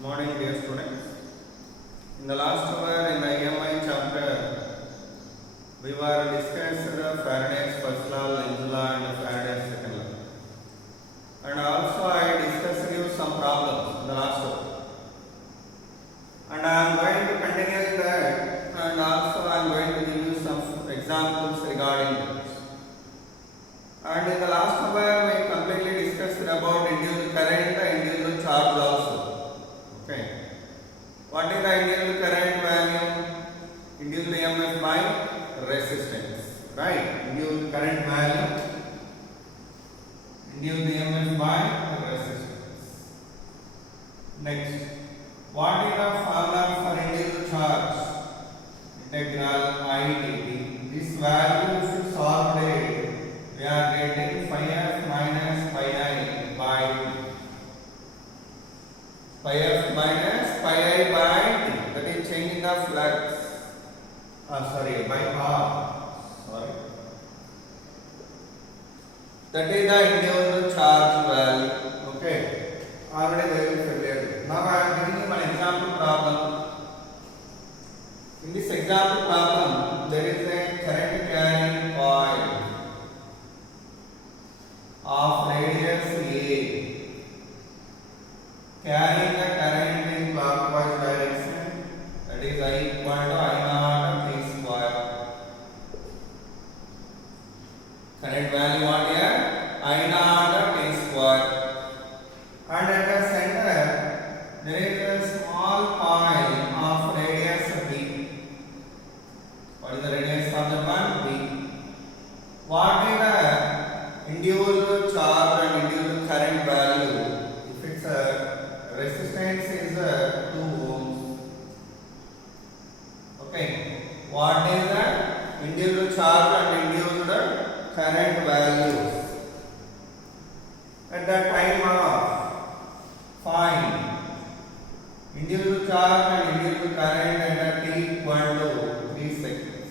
Morning, dear students. In the last hour in the EMI chapter, we were discussing Faraday's first law, Lenz's law, and Faraday's second law. And also I discussed you some problems in the last hour. And I am going to continue that, and also I am going to give you some examples regarding that. And in the last hour, we completely discussed about induced current and induced charge also. Okay. What is the induced current value? Induced EMF by resistance. Right? Induced current value. Induced EMF by resistance. Next. What is the formula for induced charge? Integral I dt. This value is solved. We are getting phi f minus pi I by pi f minus pi I by t. That is changing the flux. By R. Sorry. That is the induced charge value. Okay. Already very familiar. Now I am giving you an example problem. In this example problem, there is a current carrying coil of radius A carrying the current in clockwise direction, that is I equal to I naught T square. Current value what here? I naught T square. And at the center there is a small coil of radius B. What is the radius of the one? B. What is the induced charge and induced current value? If its resistance is 2 ohms. Okay. What is the induced charge and induced current values? At the time of find induced charge and induced current at t equal to 3 seconds.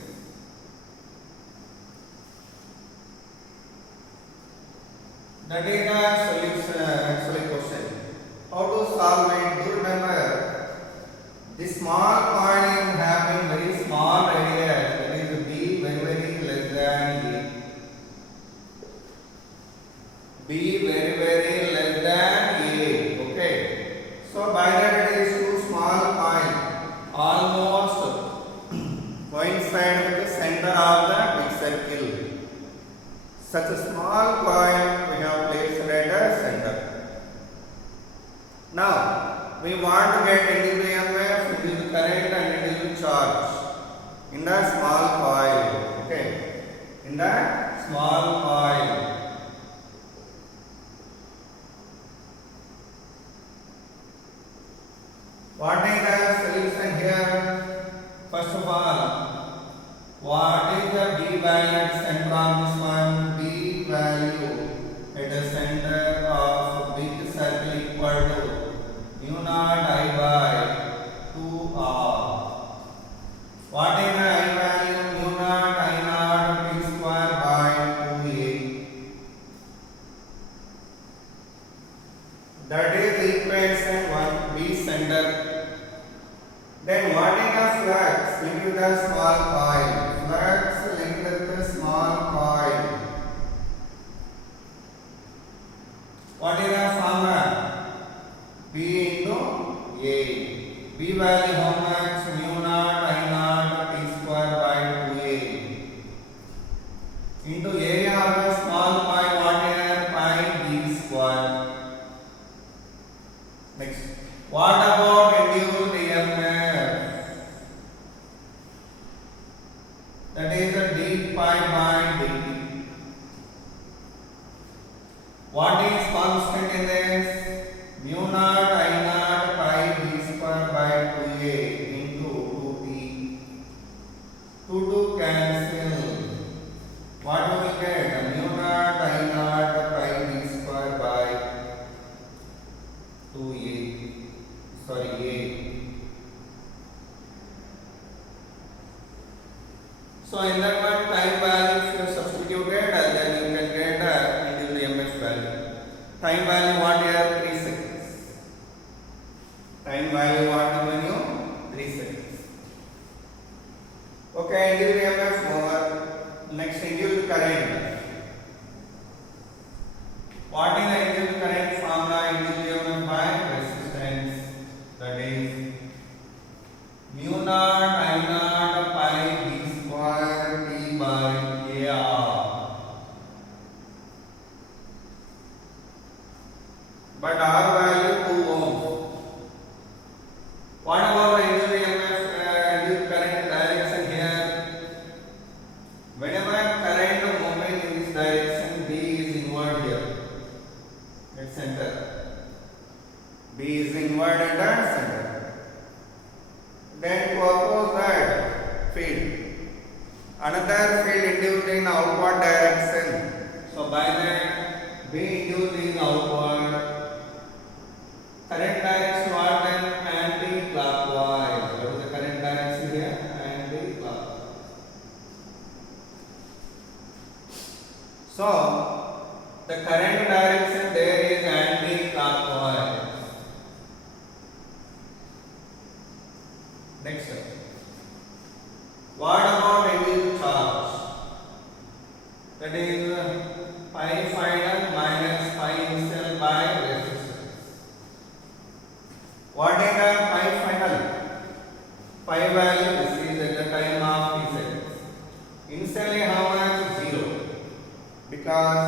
That is the solution, actually question. How to solve it? Do remember, this small coil is having very small radius, that is B very less than A. B very less than A. Okay. So by that it is too small coil, almost coincide with the center of the big circle. Such a small coil we have placed at the center. Now we want to get induced EMF, induced current and induced charge in the small coil. Okay. In the small coil. What is the solution here? First of all, what is the B value at center of this one? B value at the center of big circle equal to mu naught I by 2R. What is the I value? Mu naught I naught T square by 2A. That is the equation 1. B center. Then what is the flux linked to the small coil? Flux linked to the small coil. What is the formula? B into A. B value how much? Mu naught I naught T square by 2A. Into area of the small coil, what is pi D square. Next. What about induced EMF? That is the d pi by dt. What is constant in this? Mu naught I naught pi d square by 2a into 2t. 2 cancel. What do we get? Mu naught I naught pi d square by 2a. A. So in that one time value if you substituted, then you can get induced EMF value. Time value what here? 3 seconds. Time value what given you? 3 seconds. Okay, induced EMF over. Next, induced current. What is the induced current formula? Induced EMF by resistance. That is mu naught I naught pi b square t by ar. But R value 2 ohms. What about the induced EMF, induced current direction here? Whenever current moving in this direction, B is inward here at center. B is inward at that center. Then to oppose that field, another field induced in outward direction. So by that, B induced is outward. Current direction what then? Anti-clockwise. What is the current direction here? Anti-clockwise. So the current direction there is anti-clockwise. Next step. What about induced charge? That is pi final minus pi initial by resistance. What is the pi final? Pi value this is at the time of t seconds. Initially how much? 0. Because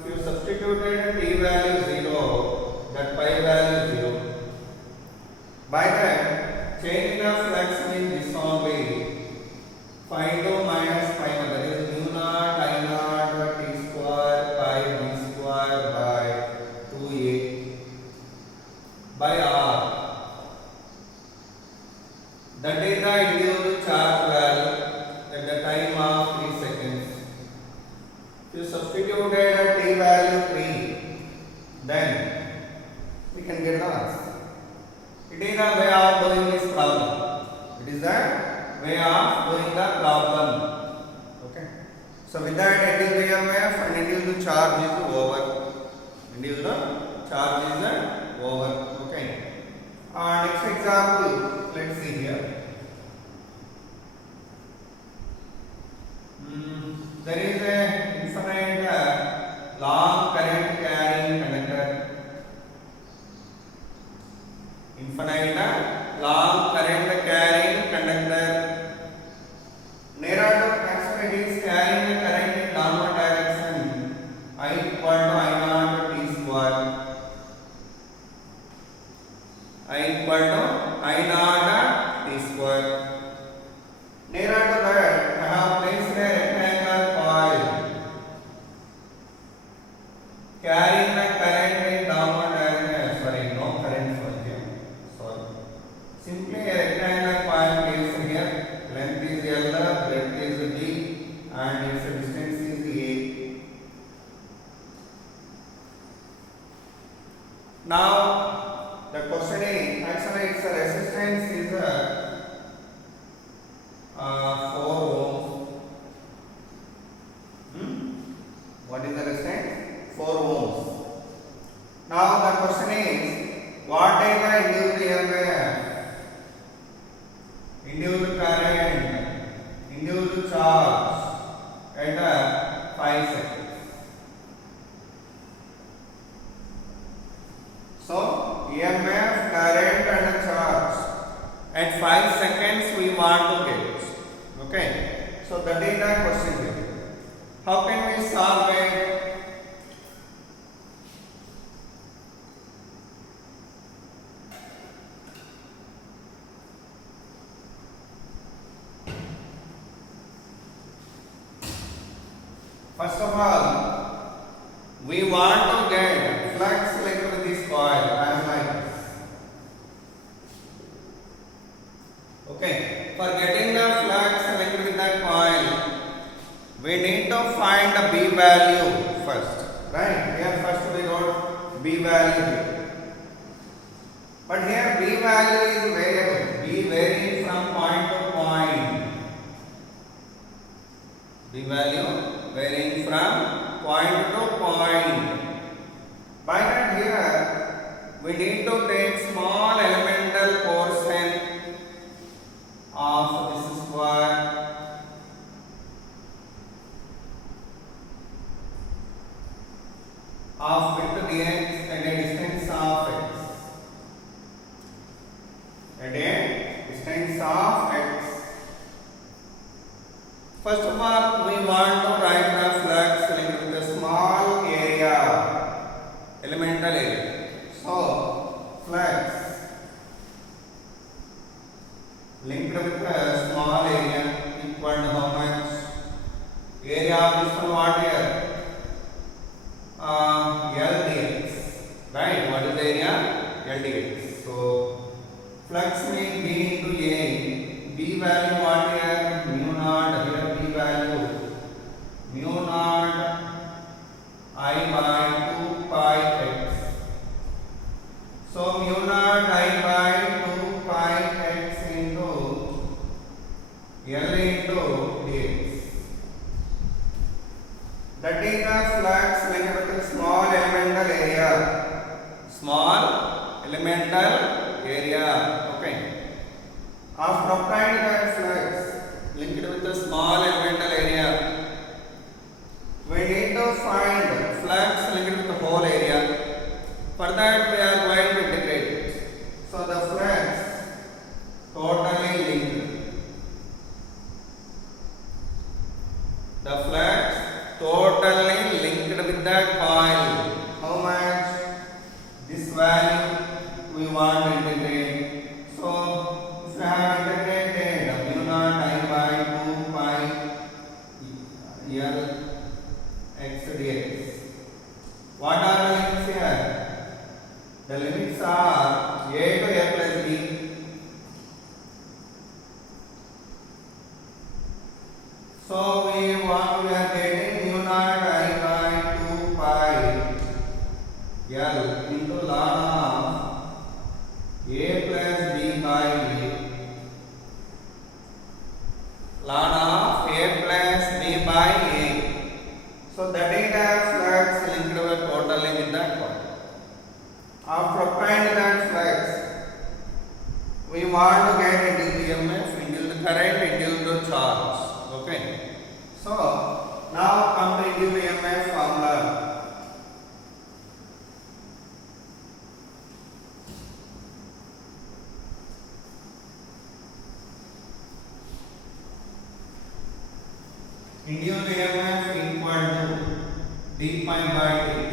if you substituted t value 0, that pi value 0. By that, changing the flux in this only. Phi 2 minus pi 1, that is mu naught I naught t square pi b square by 2a by r. That is the induced charge value at the time of 3 seconds. If you substituted a t value 3, then we can get the answer. It is a way of doing this problem. It is a way of doing the problem. Okay. So with that, induced EMF and induced charge is over. Induced charge is over. Okay. Next example, let's see here. There is a infinite long current carrying conductor. Infinite long current carrying conductor. Nearer to maximum it is carrying the current in downward direction. I equal to I naught t square. I equal to I naught t square. Nearer to that, I have placed a rectangular coil carrying the current in downward direction. Sorry, no current for here. Sorry. Simply a rectangular coil placed here. Length is L, breadth is D, and its distance is A. Now, the question is, actually its resistance is 4 ohms. What is the resistance? 4 ohms. Now the question is, what is the induced EMF? Induced current, induced charge at 5 seconds. So EMF, current and charge at 5 seconds we want to get. Okay. So that is the question here. How can we solve it? First of all, we want to get flux linked with this coil as like this. Okay, for getting the flux linked with that coil, we need to find the B value first. Right? Here first we got B value here. But here B value is variable. B varying from point to point. B value varying from point to point. By that here, we need to take small elemental flux linked with a small area equal to how much? Area of this one what here? L dx. Right? What is the area? L dx. So flux means B into A. B value what here? Mu naught. Here B value mu naught I by 2 pi x. So mu naught I by 2 pi x into L into dx. That is the flux linked with a small elemental area. Small elemental area. Okay. After obtaining that flux linked with a small elemental area, we need to find flux linked with the whole area. For that we are going to integrate it. So the flux totally linked. The flux totally linked with that coil. How much? This value we want to integrate. So if you have integrated mu naught I by 2 pi L x dx. What are the limits here? The limits are a to a plus b. So we are getting mu naught I by 2 pi L into ln of a plus b by a. Ln of a plus b by a. So that is the flux linked with totally with that one. After applying that flux, we want to get induced EMF, induced current, induced charge. Okay. So now come to induced EMF formula. Induced EMF equal to d pi by dt.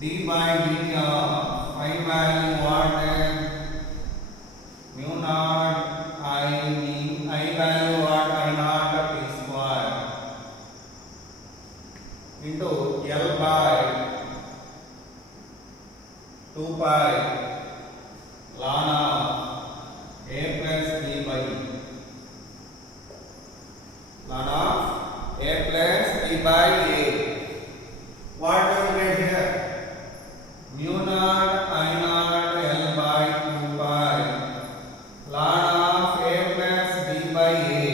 D by dt of phi value what is mu naught I value what I naught t square into L by 2 pi ln of a plus b by e. Ln of a plus b by a. What do we get here? Mu naught I naught L by 2 pi ln of a plus b by a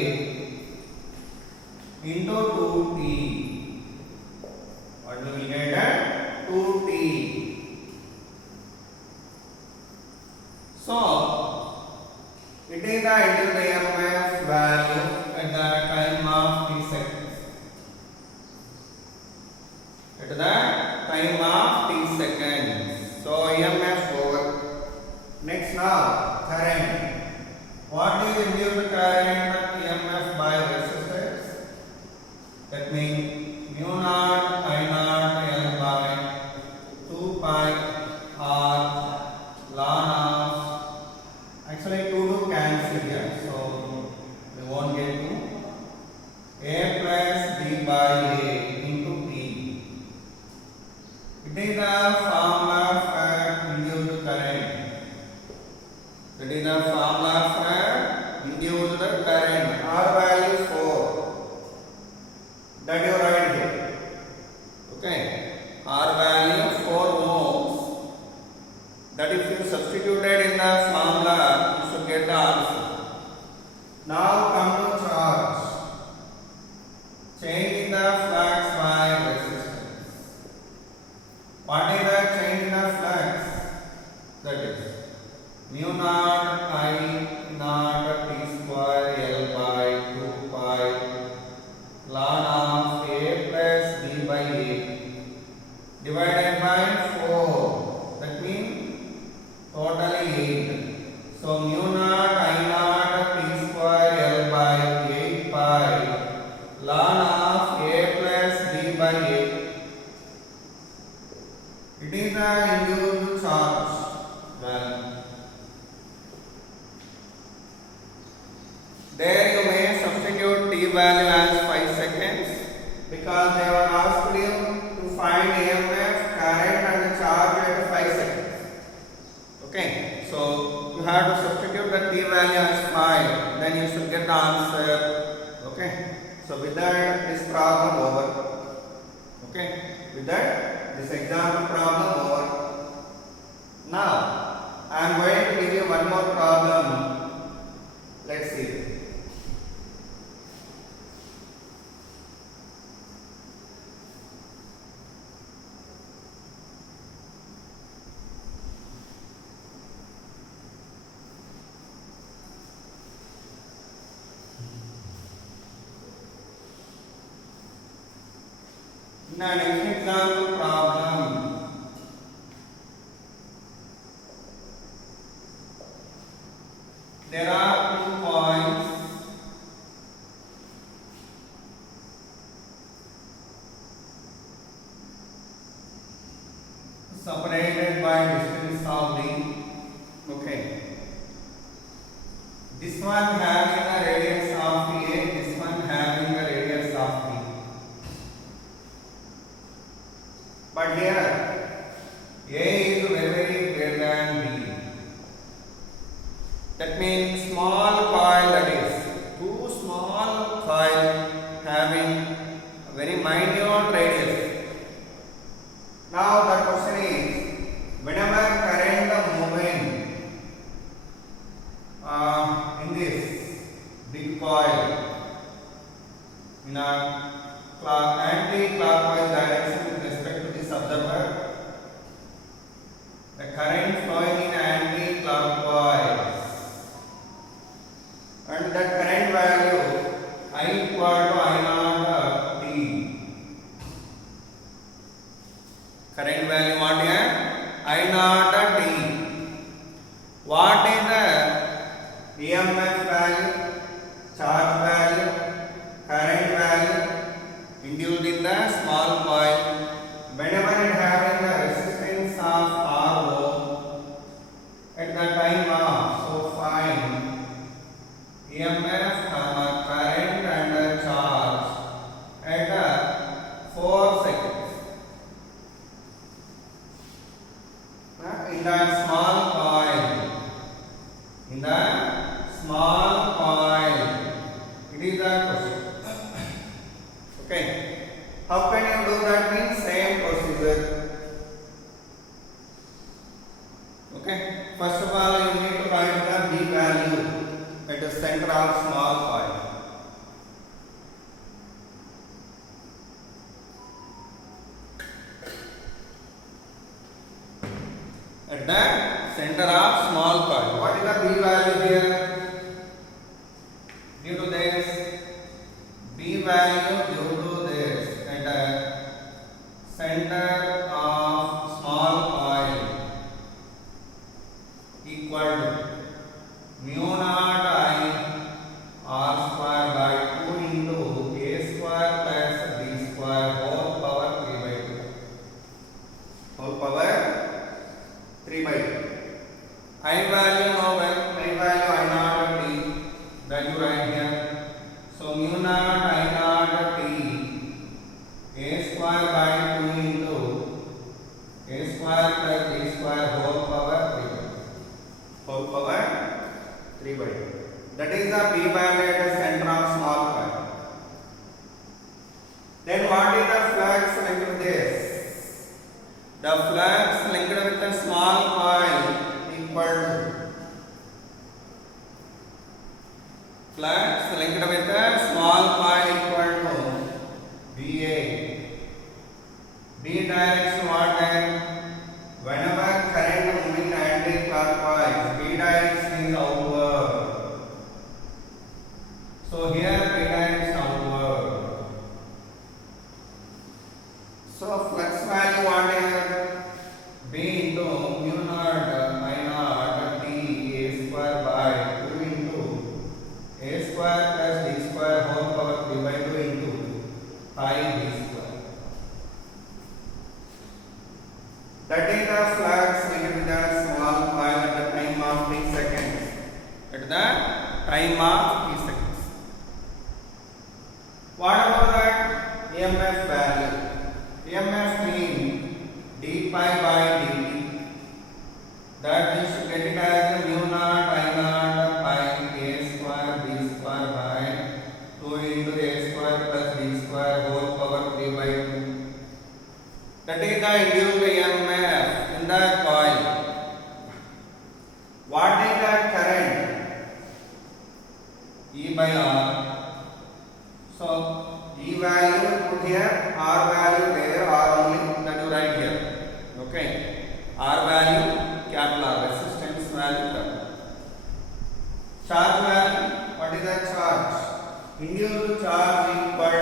into 2t. What do we get? 2t. So it is the induced EMF value at the time of t seconds. At the time of t seconds. So EMF over. Next now current. What is induced current? EMF by resistance. That means mu naught I naught L by 2 pi R ln of. Actually 2 to cancel here, so we won't get 2. A plus b by a into t. It is the formula for induced current. It is the formula for induced current. R value 4. That you write here. Okay. R value 4 ohms. That if you substituted in the formula, you should get the answer. Now come to charge. Change in the flux by resistance. What is the change in the flux? That is mu naught I naught t square L by 2 pi ln of a plus b by a divided by 4. That means totally 8. So mu naught I naught t square L by 8 pi ln of a plus b by a It is the induced charge value. There you may substitute t value as 5 seconds because they were asked you to find EMF, current and charge at 5 seconds. Okay, so you have to substitute the t value as 5, then you should get the answer. Okay, so with that this problem over. Okay, with that this example problem over. Now I am going to give you one more problem. Let's see. Now next example problem. There are 2 points separated by distance of d. Okay. This one having a radius of a, this one having a radius of b. But here a is very greater than b. That means small coil, that is 2 small coil having a very minute radius. Now the question is, whenever current moving in this big coil in a anti-clockwise direction with respect to this observer, the current flowing in anti-clockwise, and that current value I equal to I naught t. Current value what here? I naught t. What is the EMF value, charge value, current value induced in the small coil whenever it having the resistance of Rho at the time of. So find EMF, current and charge at 4 seconds. In the small coil, it is the question. Okay, how can you do that? Means same procedure. Okay, first of all you need to find the b value at the center of small coil. At the center of small coil, what is the b value here? Due to this, b value due to this at the center of small coil equal to mu naught I r square by 2 into a square plus b square whole power 3 by 2. Whole power 3 by 2. I value now, well, I value I naught t, value right here. So mu naught I naught t, a square by 2 into a square plus b square whole power 3 by 2. Whole power 3 by 2. That is the b value at the center of small coil. Then what is the flux linked with this? The flux linked with the small coil equal to flux linked with the small coil equal to BA. B direction what then? Whenever current moving anti-clockwise, B direction is outward. So here B direction outward. So flux value what is? B into mu naught I naught t a square by 2 into a square plus d square whole power 3 by 2 into 5 d square. That is the flux linked with the small coil at the time of t seconds. At the time of t seconds. What about that EMF value? EMF means d pi by dt. That we should get it as mu naught I naught pi a square b square by 2 into a square plus b square whole power 3 by 2. That is the induced EMF in the coil. What is the current? E by R. So E value put here, R value there, R only that you write here. Okay. R value capital R, resistance value capital. Charge value, what is the charge? Induced charge equal to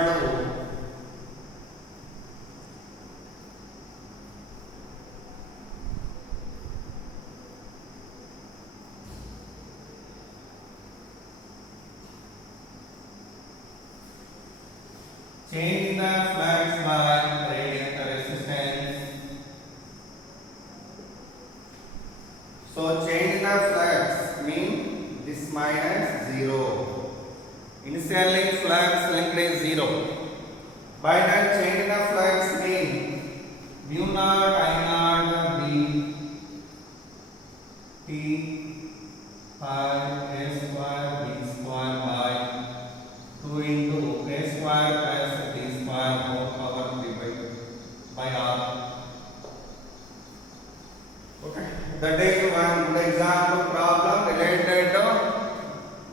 change in the flux by radius resistance. So change in the flux means this minus 0. Initially flux linked is 0. By that change in the flux means mu naught I naught b t pi a square b square by 2 into a square plus d square whole power 3 by r. Okay. That is one good example problem related to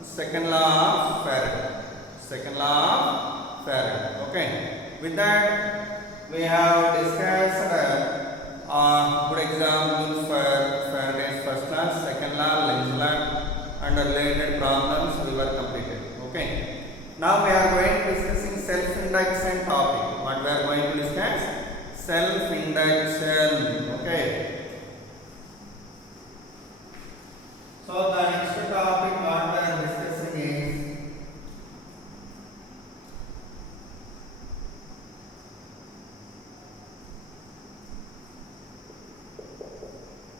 second law of Faraday. Second law of Faraday. Okay. With that, we have discussed good examples for Faraday's first law, second law, Lenz's law, and related problems we were completed. Okay. Now we are going to discussing self-induction topic. What we are going to discuss? Self-induction. Okay. So the next topic what we are discussing is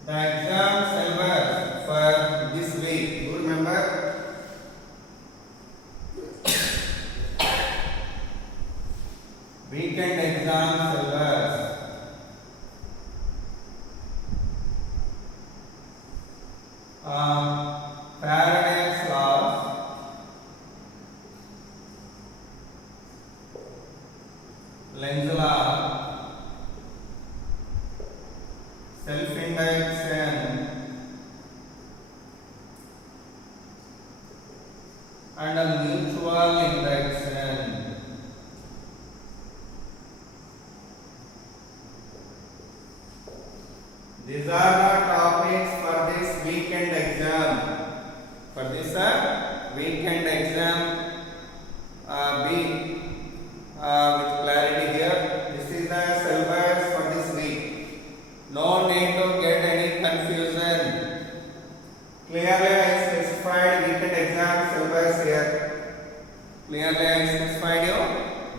the exam syllabus for this week. You remember? Weekend exam syllabus. Faraday's laws, Lenz's law, self-induction, and a mutual induction. These are the topics for this weekend exam. For this weekend exam, be with clarity here. This is the syllabus for this week. No need to get any confusion. Clearly I specified weekend exam syllabus here. Clearly I specified your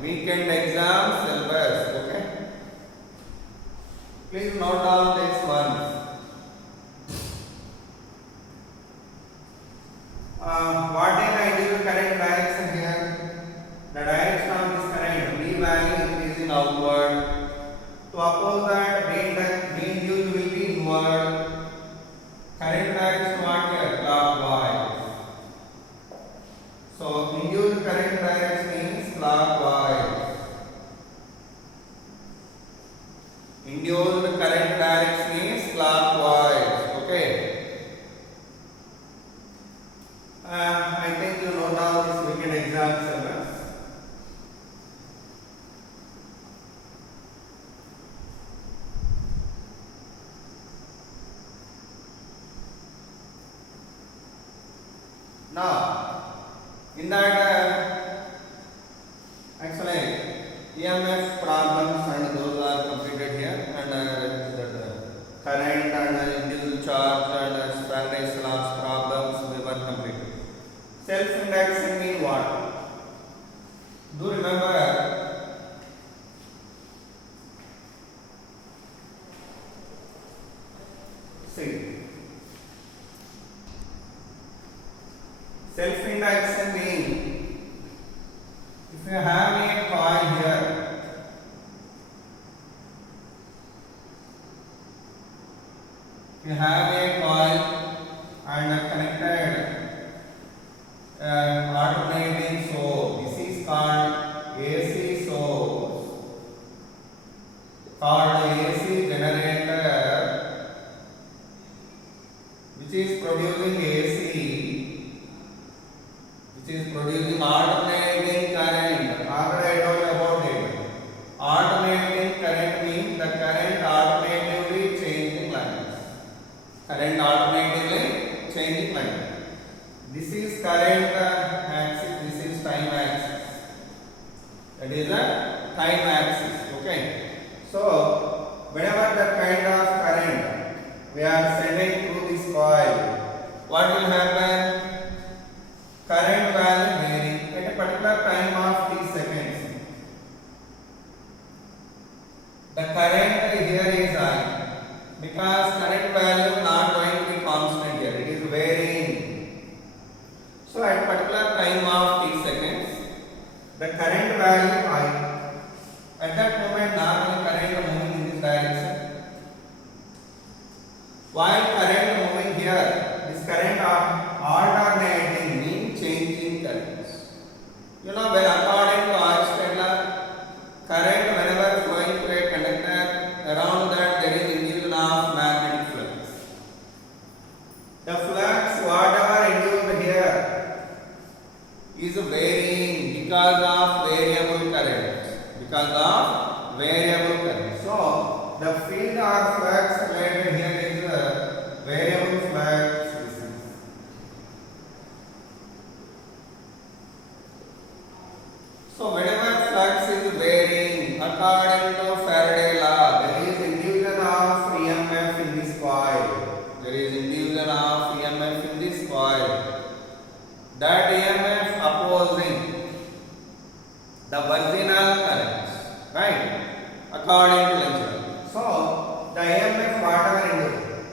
weekend exam syllabus. Okay. Please note down this one. What is the induced current direction here? The direction of this current, V value increasing outward. To oppose that, V induced will be inward. Current direction what here? Clockwise. So induced current direction is clockwise. Induced current direction is clockwise. Okay. I think you know now this weekend exam syllabus. Now, in that actually EMF problems and those are completed here, and that current and induced charge and Faraday's laws problems we were completed. Self-induction mean what? Do remember See, self-induction means if you have a coil here, if you have a coil and connected alternating source, this is called AC source, called AC generator, which is producing AC, which is producing alternating current. Already I told you about it. Alternating current means the current alternatively changing lines. Current alternatively changing lines. This is current axis, this is time axis. That is a time axis. Okay. So, whenever that kind of current we are sending through this coil, what will happen? Current value varying at a particular time of t seconds. The current here is high because current value not going to be constant here. It is varying. So, at particular time of t seconds, the current value high. At that moment, normally current moving in this direction. While current moving here, this current alternating means changing currents. You know, when according to Architecture, current whenever flowing through a conductor, around that there is induction of magnetic flux. The flux, whatever induced here, is varying because of variable current. Because of variable current. So, the field or flux related here is a variable flux. So, whenever flux is varying according to Faraday law, there is induction of EMF in this coil. There is induction of EMF in this coil. That EMF opposing the original current, right? According to Lenz's. So, the EMF whatever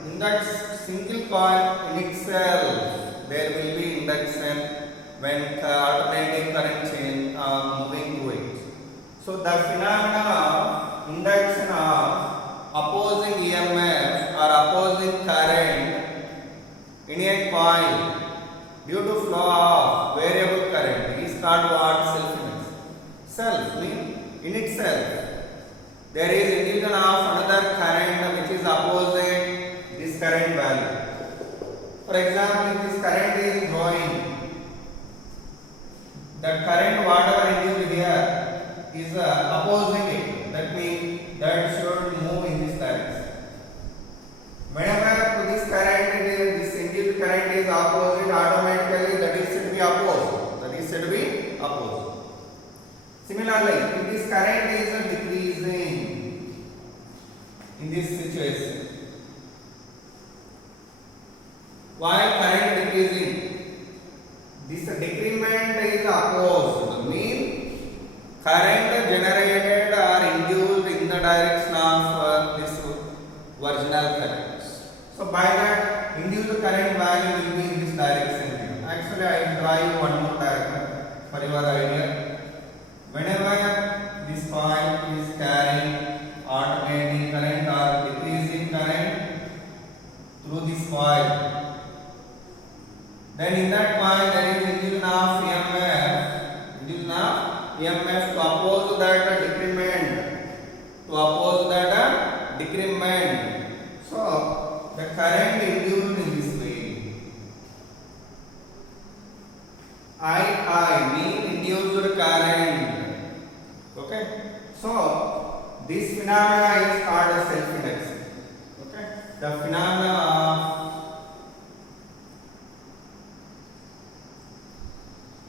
in that single coil in itself, there will be induction when alternating current change moving through it. So, the phenomena of induction of opposing EMF or opposing current in a coil due to flow of variable current is called what? Self-induction. Self means in itself there is induction of another current which is opposite this current value. For example, if this current is growing, the current whatever induced here is opposing it. That means that should move in this direction. Whenever this current this induced current is opposite, automatically that is should be opposed. That is should be opposed. Similarly, if this current is decreasing in this situation, while current decreasing, this decrement is opposed. Means current generated or induced in the direction of this original current. So by that, induced current value will be in this direction. Actually, I will draw you one more diagram for your idea. Whenever this coil is carrying alternating current or decreasing current through this coil, then in that coil there is induction of EMF to oppose that decrement. So the current induced in this way. I mean induced current. Okay. So this phenomena is called as self-induction. Okay. The phenomena of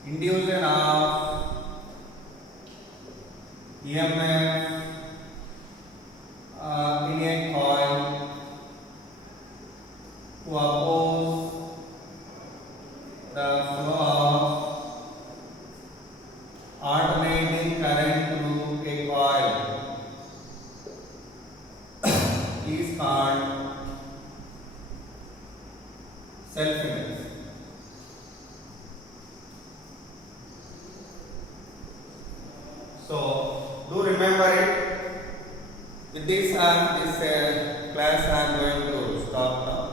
induction of EMF in a coil to oppose the flow of alternating current through a coil is called self-image. So do remember it. With this class I am going to stop now.